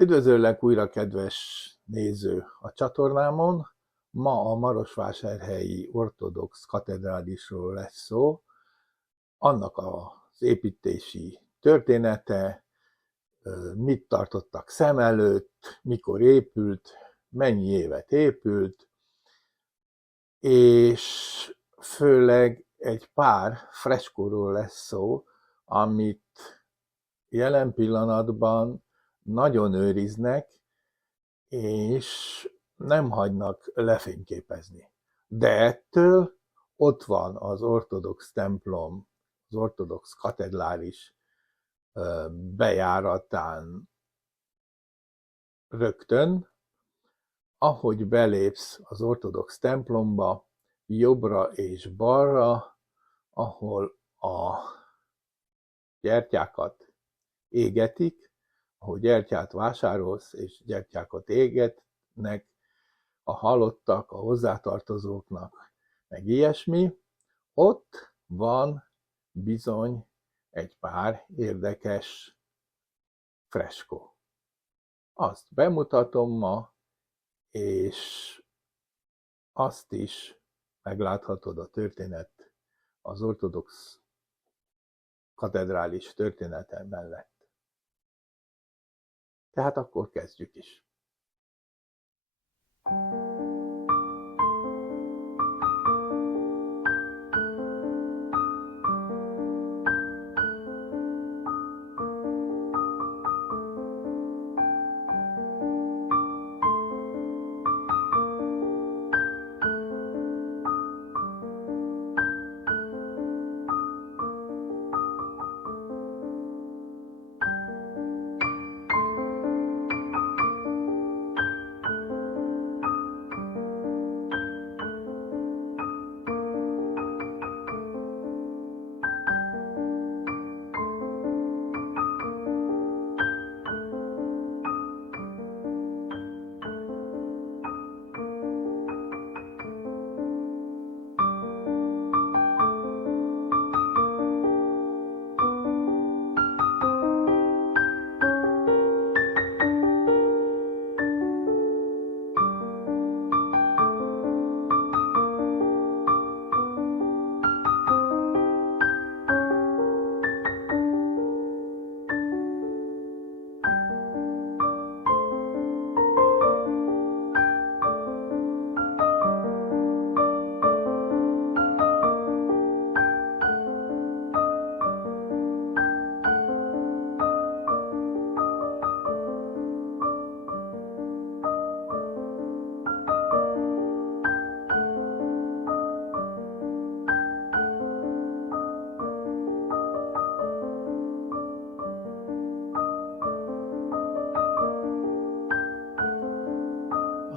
Üdvözöllek újra, kedves néző a csatornámon! Ma a Marosvásárhelyi Ortodox Katedrálisról lesz szó, annak az építési története, mit tartottak szem előtt, mikor épült, mennyi évet épült, és főleg egy pár freskóról lesz szó, amit jelen pillanatban nagyon őriznek, és nem hagynak lefényképezni. De ettől ott van az ortodox templom, az ortodox katedrális bejáratán rögtön, ahogy belépsz az ortodox templomba, jobbra és balra, ahol a gyertyákat égetik, ahol gyertyát vásárolsz és gyertyákat égetnek a halottak, a hozzátartozóknak, meg ilyesmi, ott van bizony egy pár érdekes freskó. Azt bemutatom ma, és azt is megláthatod a történet, az ortodox katedrális története mellett. Tehát akkor kezdjük is.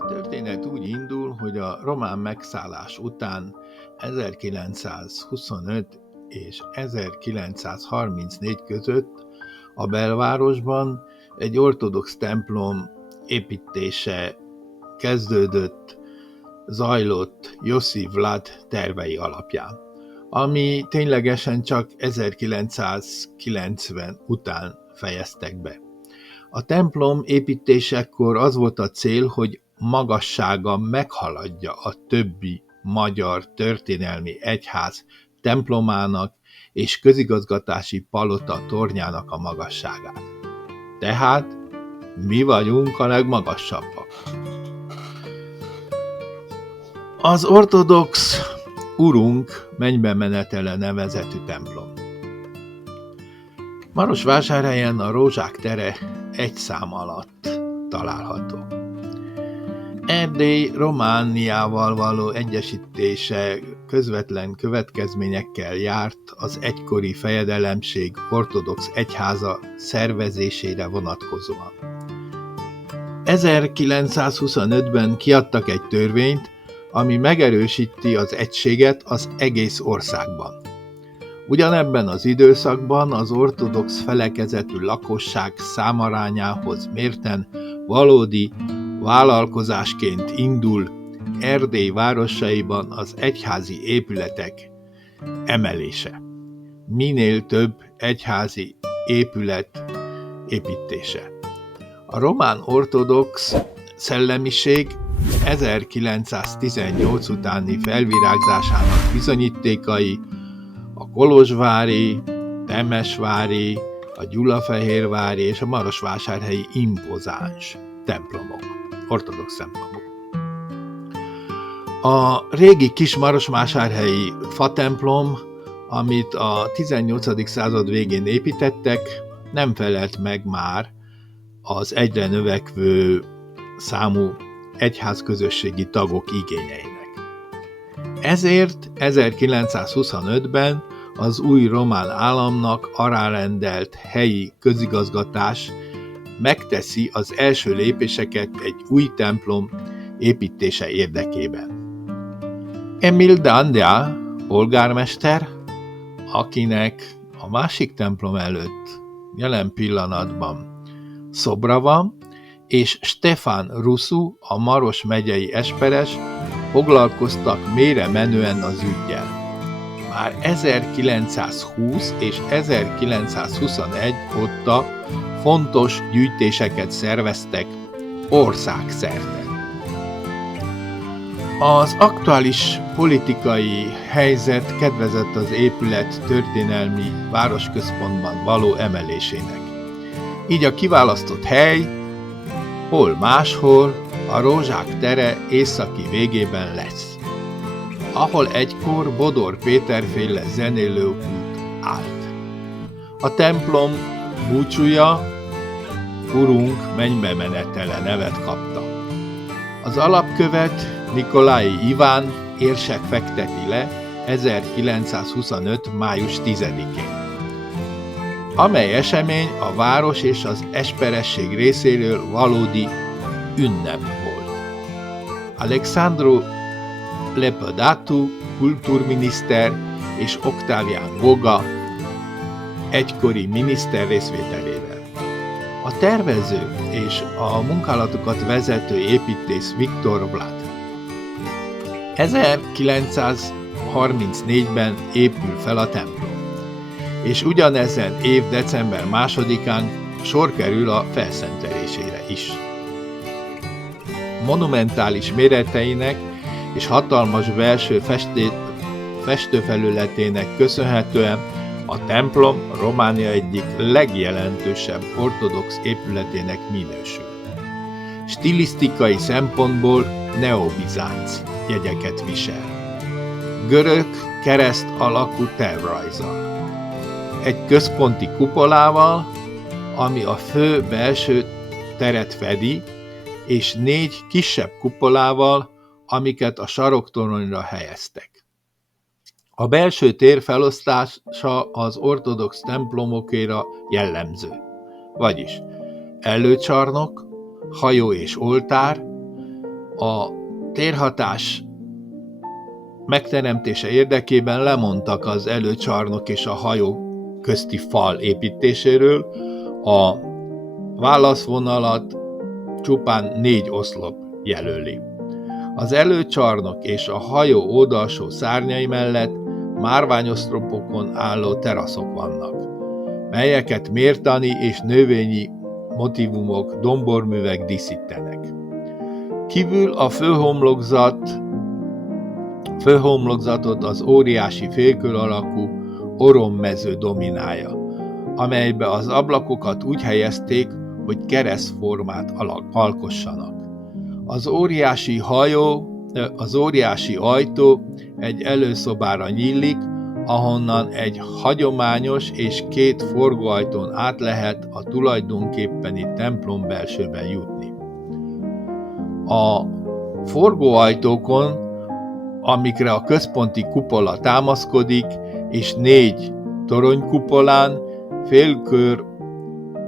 A történet úgy indul, hogy a román megszállás után 1925 és 1934 között a belvárosban egy ortodox templom építése kezdődött, zajlott Josip Vlad tervei alapján, ami ténylegesen csak 1990 után fejeztek be. A templom építésekor az volt a cél, hogy magassága meghaladja a többi magyar történelmi egyház templomának és közigazgatási palota tornyának a magasságát. Tehát mi vagyunk a legmagasabbak. Az ortodox Urunk mennybe menetele nevezetű templom. Marosvásárhelyen a Rózsák tere egy szám alatt található. Erdély Romániával való egyesítése közvetlen következményekkel járt az egykori fejedelemség ortodox egyháza szervezésére vonatkozóan. 1925-ben kiadtak egy törvényt, ami megerősíti az egységet az egész országban. Ugyanebben az időszakban az ortodox felekezetű lakosság számarányához mérten valódi vállalkozásként indul Erdély városaiban az egyházi épületek emelése. Minél több egyházi épület építése. A román ortodox szellemiség 1918 utáni felvirágzásának bizonyítékai a kolozsvári, temesvári, a gyulafehérvári és a marosvásárhelyi impozáns templomok, ortodox templomok. A régi kis marosvásárhelyi fatemplom, amit a 18. század végén építettek, nem felelt meg már az egyre növekvő számú egyházközösségi tagok igényeinek. Ezért 1925-ben az új román államnak alárendelt helyi közigazgatás megteszi az első lépéseket egy új templom építése érdekében. Emil Dandea, polgármester, akinek a másik templom előtt jelen pillanatban szobra van, és Stefan Rusu, a Maros megyei esperes foglalkoztak mélyre menően az üggyel. Már 1920 és 1921 óta fontos gyűjtéseket szerveztek országszerte. Az aktuális politikai helyzet kedvezett az épület történelmi városközpontban való emelésének. Így a kiválasztott hely hol máshol a Rózsák tere északi végében lesz, ahol egykor Bodor Péterféle zenélőút állt. A templom búcsúja Urunk mennybe menetele nevet kapta. Az alapkövet Nikolai Iván érsek fekteti le 1925. május 10-én, amely esemény a város és az esperesség részéről valódi ünnep volt. Alexandru Lepădatu kultúrminiszter és Octavian Goga egykori miniszter részvételével. A tervező és a munkálatokat vezető építész Viktor Vlad 1934-ben épül fel a templom, és ugyanezen év december 2-án sor kerül a felszentelésére is. Monumentális méreteinek és hatalmas belső festőfelületének köszönhetően a templom Románia egyik legjelentősebb ortodox épületének minősül. Stilisztikai szempontból neobizánc jegyeket visel. Görög kereszt alakú tervrajzzal. Egy központi kupolával, ami a fő belső teret fedi, és 4 kisebb kupolával, amiket a saroktoronyra helyeztek. A belső tér felosztása az ortodox templomokéra jellemző, vagyis előcsarnok, hajó és oltár. A térhatás megteremtése érdekében lemondtak az előcsarnok és a hajó közti fal építéséről, a válaszvonalat csupán 4 oszlop jelöli. Az előcsarnok és a hajó oldalsó szárnyai mellett márványoszlopokon álló teraszok vannak, melyeket mértani és növényi motívumok, domborművek díszítenek. Kívül a főhomlokzatot az óriási félkör alakú orommező dominálja, amelybe az ablakokat úgy helyezték, hogy keresztformát alkossanak. Az óriási ajtó egy előszobára nyílik, ahonnan egy hagyományos és 2 forgóajtón át lehet a tulajdonképpeni templom belsőben jutni. A forgóajtókon, amikre a központi kupola támaszkodik, és 4 toronykupolán félkör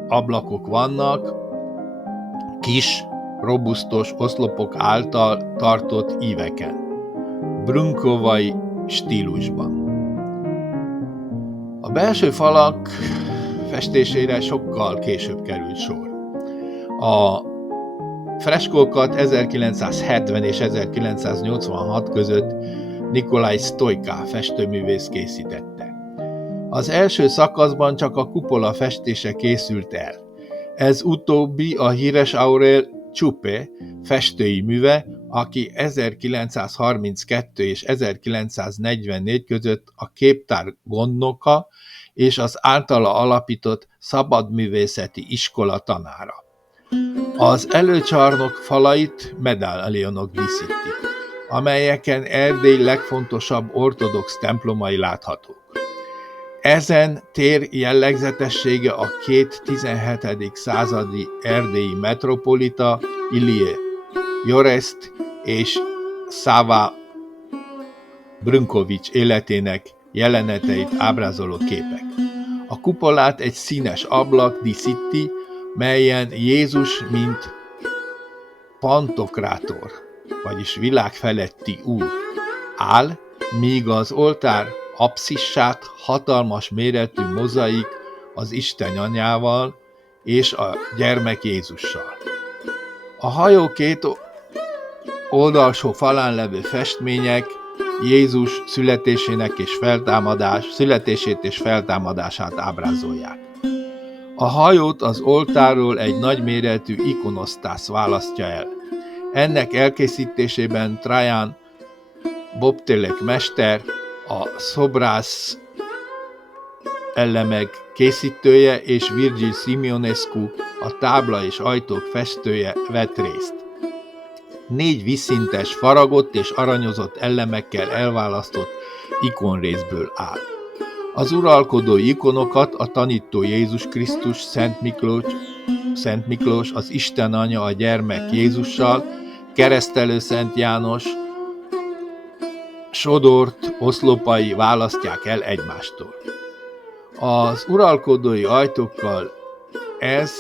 ablakok vannak, kis, robusztus oszlopok által tartott íveken, brunkovai stílusban. A belső falak festésére sokkal később került sor. A freskókat 1970 és 1986 között Nikolaj Stojka festőművész készítette. Az első szakaszban csak a kupola festése készült el, Ez utóbbi a híres Aurel Csupe festői műve, aki 1932 és 1944 között a képtár gondnoka és az általa alapított szabadművészeti iskola tanára. Az előcsarnok falait medáljonok díszítik, amelyeken Erdély legfontosabb ortodox templomai láthatók. Ezen tér jellegzetessége a két 17. századi erdélyi metropolita, Ilie Jorest és Sava Brnkovics életének jeleneteit ábrázoló képek. A kupolát egy színes ablak díszíti, melyen Jézus, mint Pantokrátor, vagyis világfeletti úr áll, míg az oltár apszissát hatalmas méretű mozaik az Isten anyával és a gyermek Jézussal. A hajó két oldalsó falán levő festmények Jézus születését és feltámadását ábrázolják. A hajót az oltárról egy nagyméretű ikonosztász választja el. Ennek elkészítésében Traian Bobtelek mester, a szobrász elemek készítője és Virgil Simeonescu, a tábla és ajtók festője vett részt. 4 vízszintes, faragott és aranyozott elemekkel elválasztott ikonrészből áll. Az uralkodó ikonokat a tanító Jézus Krisztus, Szent Miklós, az Isten Anya a gyermek Jézussal, keresztelő Szent János, sodort oszlopai választják el egymástól. Az uralkodói ajtókkal ez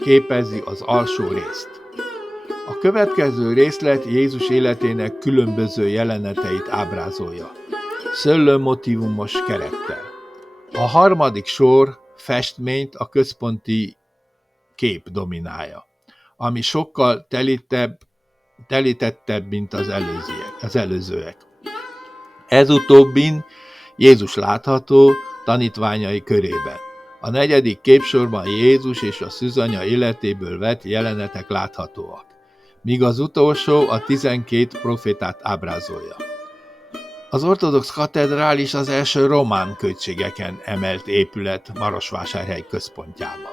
képezi az alsó részt. A következő részlet Jézus életének különböző jeleneteit ábrázolja, szőlőmotívumos kerettel. A harmadik sor festményt a központi kép dominálja, ami sokkal telítettebb, mint az előzőek. Ez utóbbin Jézus látható tanítványai körében. A 4. képsorban Jézus és a szűzanya életéből vett jelenetek láthatóak, míg az utolsó a 12 profétát ábrázolja. Az ortodox katedrális az első román költségeken emelt épület Marosvásárhely központjában.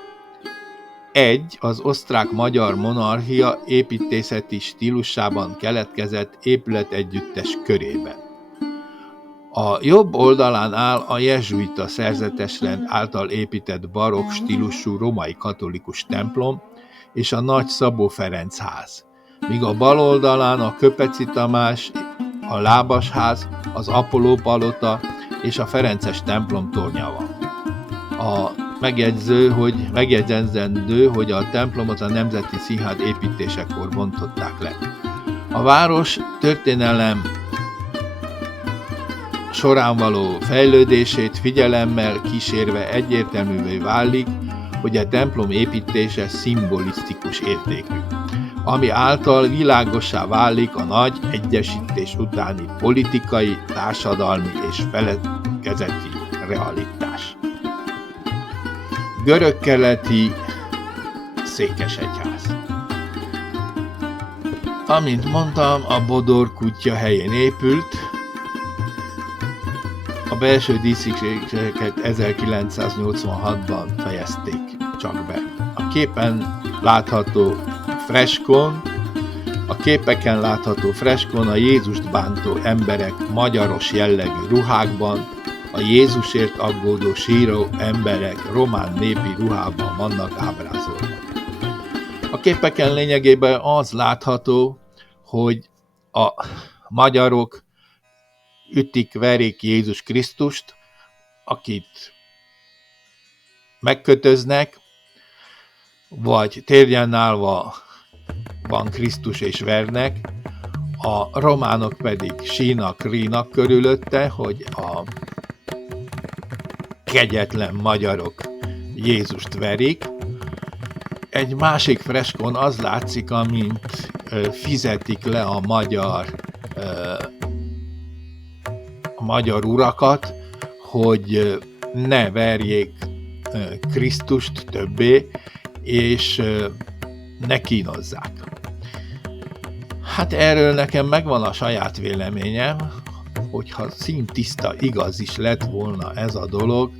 Az osztrák-magyar monarchia építészeti stílusában keletkezett épületegyüttes körében. A jobb oldalán áll a jezsuita szerzetesrend által épített barokk stílusú római katolikus templom és a Nagy Szabó Ferenc ház, míg a bal oldalán a Köpeci Tamás, a Lábas ház, az Apolló palota és a Ferences templom tornya van. Megjegyzendő, hogy a templomot a Nemzeti Színház építésekor bontották le. A város történelem során való fejlődését figyelemmel kísérve egyértelművé válik, hogy a templom építése szimbolisztikus értékű, ami által világossá válik a nagy egyesítés utáni politikai, társadalmi és felekezeti realitás. Görögkeleti székesegyház. Amint mondtam, a Bodor kutya helyén épült. A belső díszítéseket 1986-ban fejezték csak be. A képeken látható freskón a Jézust bántó emberek magyaros jellegű ruhákban, a Jézusért aggódó síró emberek román népi ruhában vannak ábrázolva. A képeken lényegében az látható, hogy a magyarok ütik-verik Jézus Krisztust, akit megkötöznek, vagy térden állva van Krisztus és vernek, a románok pedig sínak-rínak körülötte, hogy a kegyetlen magyarok Jézust verik. Egy másik freskón az látszik, amint fizetik le a magyar urakat, hogy ne verjék Krisztust többé, és ne kínozzák. Hát erről nekem megvan a saját véleményem, hogyha színtiszta igaz is lett volna ez a dolog,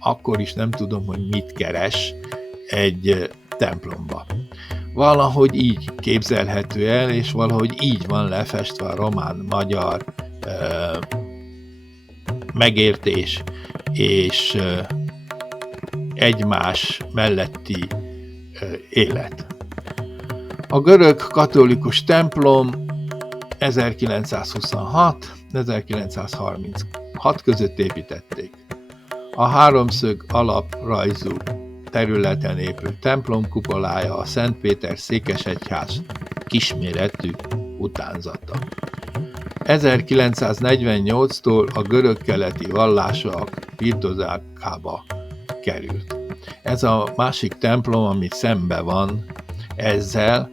akkor is nem tudom, hogy mit keres egy templomba. Valahogy így képzelhető el, és valahogy így van lefestve a román-magyar megértés és egymás melletti élet. A görög katolikus templom 1926-1936 között építették. A háromszög alaprajzú területen épült templom kupolája a Szentpéter székesegyház kisméretű utánzata. 1948-tól a görög-keleti vallások birtozásába került. Ez a másik templom, ami szembe van ezzel,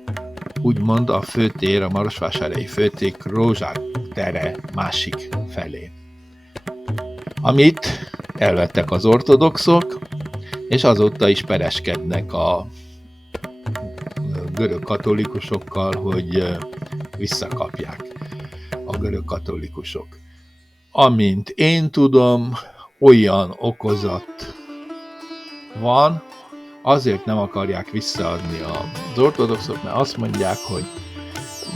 úgymond a főtér, a marosvásárhelyi főtér Rózsák tere másik felé. Amit elvettek az ortodoxok, és azóta is pereskednek a görög katolikusokkal, hogy visszakapják a görög katolikusok. Amint én tudom, olyan okozat van, azért nem akarják visszaadni az ortodoxok, mert azt mondják, hogy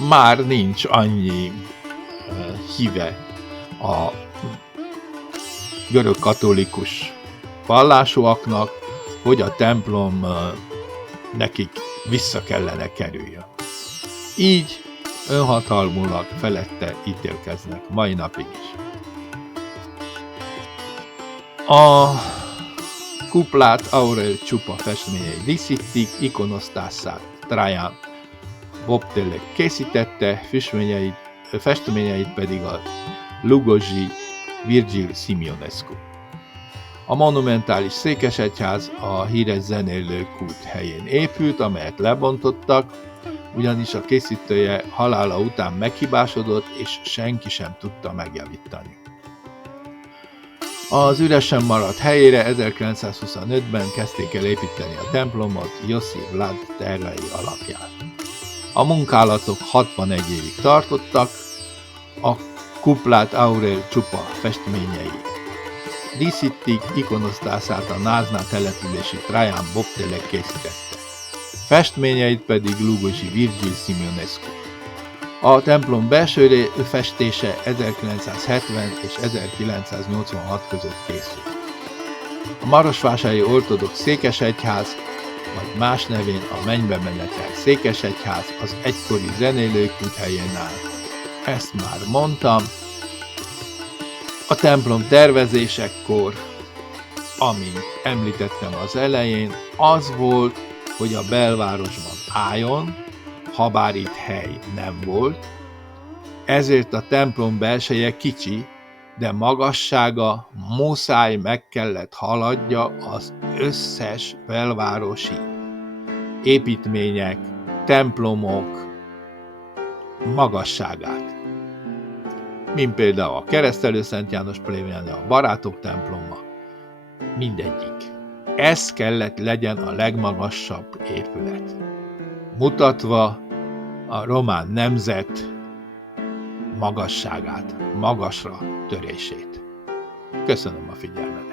már nincs annyi híve a görög katolikus vallásúaknak, hogy a templom nekik vissza kellene kerüljön. Így önhatalmulag felette ítélkeznek mai napig is. A kuplát Aurel csupa festményei díszítik, ikonosztászát Trajan Bobtele készítette, festményeit pedig a lugozsi Virgil Simeonescu. A monumentális székesegyház a híres zenélőkút helyén épült, amelyet lebontottak, ugyanis a készítője halála után meghibásodott, és senki sem tudta megjavítani. Az üresen maradt helyére 1925-ben kezdték el építeni a templomot Josip Vlad tervei alapján. A munkálatok 61 évig tartottak, a kuplát Aurel csupa festményei díszítik, ikonosztászát a Názná települési Trajan Bobtele készítette. Festményeit pedig lugozsi Virgil Simeonescu. A templom belső festése 1970 és 1986 között készült. A marosvásárhelyi ortodox székesegyház, vagy más nevén a Mennybe menetel székesegyház az egykori zenélőkút helyén áll. Ezt már mondtam. A templom tervezésekor, amint említettem az elején, az volt, hogy a belvárosban álljon, habár itt hely nem volt, ezért a templom belseje kicsi, de magassága muszáj meg kellett haladja az összes belvárosi építmények, templomok magasságát. Mint például a Keresztelő Szent János plébánia, a Barátok temploma, mindegyik. Ez kellett legyen a legmagasabb épület, mutatva a román nemzet magasságát, magasra törését. Köszönöm a figyelmet!